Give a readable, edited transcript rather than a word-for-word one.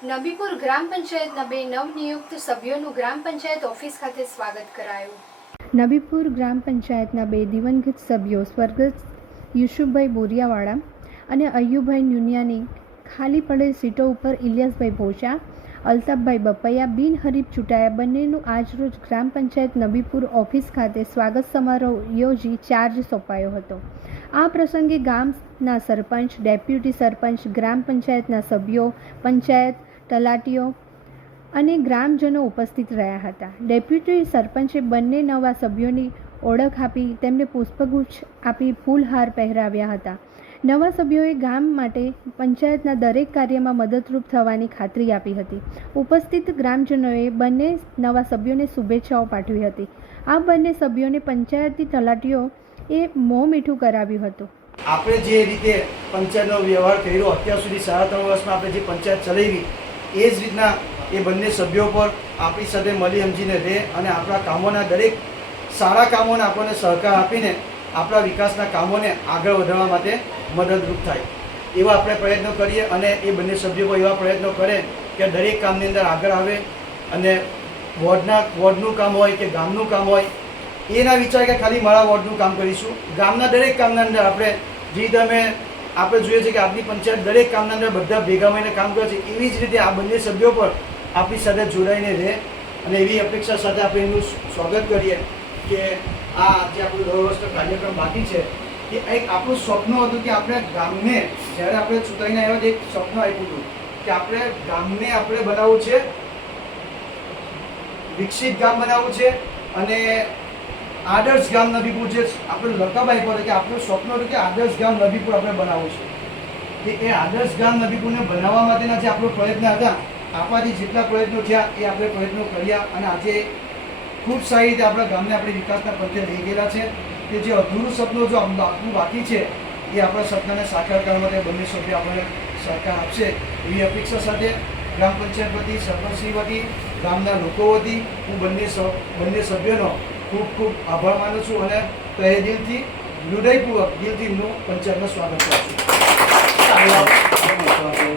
નબીપુર ગ્રામ પંચાયતના બે નવનિયુક્ત સભ્યોનું ગ્રામ પંચાયત ઓફિસ ખાતે સ્વાગત કરાયું. નબીપુર ગ્રામ પંચાયતના બે દિવંગત સભ્યો સ્વર્ગસ્થ યુસુફભાઈ બોરિયાવાળા અને અય્યુભાઈ ન્યુનિયાની ખાલી પડેલ સીટો ઉપર ઇલિયાસભાઈ ભોચા, અલ્તાફભાઈ બપૈયા બિનહરીફ ચૂંટાયા. બંનેનું આજરોજ ગ્રામ પંચાયત નબીપુર ઓફિસ ખાતે સ્વાગત સમારોહ યોજી ચાર્જ સોંપાયો હતો. આ પ્રસંગે ગામના સરપંચ, ડેપ્યુટી સરપંચ, ગ્રામ પંચાયતના સભ્યો, પંચાયત તલાટીઓ અને ગ્રામજનો ઉપસ્થિત રહ્યા હતા. ડેપ્યુટી સરપંચે બંને નવા સભ્યોની ઓળખ આપી તેમને પુષ્પગુચ્છ આપી ફૂલહાર પહેરાવ્યા હતા. નવા સભ્યોએ ગામ માટે પંચાયતના દરેક કાર્યમાં મદદરૂપ થવાની ખાતરી આપી હતી. ઉપસ્થિત ગ્રામજનોએ બંને નવા સભ્યોને શુભેચ્છાઓ પાઠવી હતી. આ બંને સભ્યોને પંચાયતી તલાટીઓએ મોં મીઠું કરાવ્યું હતું. આપણે જે રીતે પંચાયતનો વ્યવહાર કર્યો અત્યાર સુધી 3.5 વર્ષમાં આપણે જે પંચાયત ચલાવી એ જ રીતના એ બંને સભ્યો પર આપણી સાથે મળી સમજીને રહે અને આપણા કામોના દરેક સારા કામોને આપણને સહકાર આપીને આપણા વિકાસના કામોને આગળ વધારવા માટે મદદરૂપ થાય એવા આપણે પ્રયત્નો કરીએ અને એ બંને સભ્યો એવા પ્રયત્નો કરે કે દરેક કામની અંદર આગળ આવે અને વોર્ડનું કામ હોય કે ગામનું કામ હોય એ ના વિચાર કે ખાલી મારા વોર્ડનું કામ કરીશું. ગામના દરેક કામના અંદર આપણે જે આપણે જોઈએ છે કે આપણી પંચાયત દરેક કામના અંદર બધા ભેગા મળીને કામ કરે છે. એવી જ રીતે આ બંને સભ્યો પણ આપણી સાથે જોડાઈને રહે અને એવી અપેક્ષા સાથે આપણે એનું સ્વાગત કરીએ કે આ જે આપણું 10 વર્ષનો કાર્યક્રમ બાકી છે એ એક આપણું સ્વપ્ન હતું કે આપણે ગામને જ્યારે આપણે ચૂંટાઈને આવ્યા એક સ્વપ્ન આપ્યું હતું કે આપણે ગામને આપણે બનાવવું છે, વિકસિત ગામ બનાવવું છે અને આદર્શ ગામ નબીપુર જે આપણે લકબ આપ્યો હતો કે આપણું સ્વપ્ન હતું કે આદર્શ ગામ નબીપુર આપણે બનાવવું છે. એ આદર્શ ગામ નબીપુરને બનાવવા માટેના જે આપણો પ્રયત્ન હતા આપણાથી જેટલા પ્રયત્નો થયા એ આપણે પ્રયત્નો કર્યા અને આજે ખૂબ સારી રીતે આપણા ગામને આપણી વિકાસના પંથે લઈ ગયેલા છે. કે જે અધૂરું સપનું જો આપણું બાકી છે એ આપણા સપનાને સાકાર કરવા માટે બંને સભ્ય આપણને સહકાર આપશે એવી અપેક્ષા સાથે ગ્રામ પંચાયત વતી, સરપંચશ્રી વતી, ગામના લોકો વતી હું બંને સભ્યોનો ખૂબ ખૂબ આભાર માનું છું અને તહે દિલથી હૃદયપૂર્વક દિલથી હું પંચાયતનું સ્વાગત કરું છું.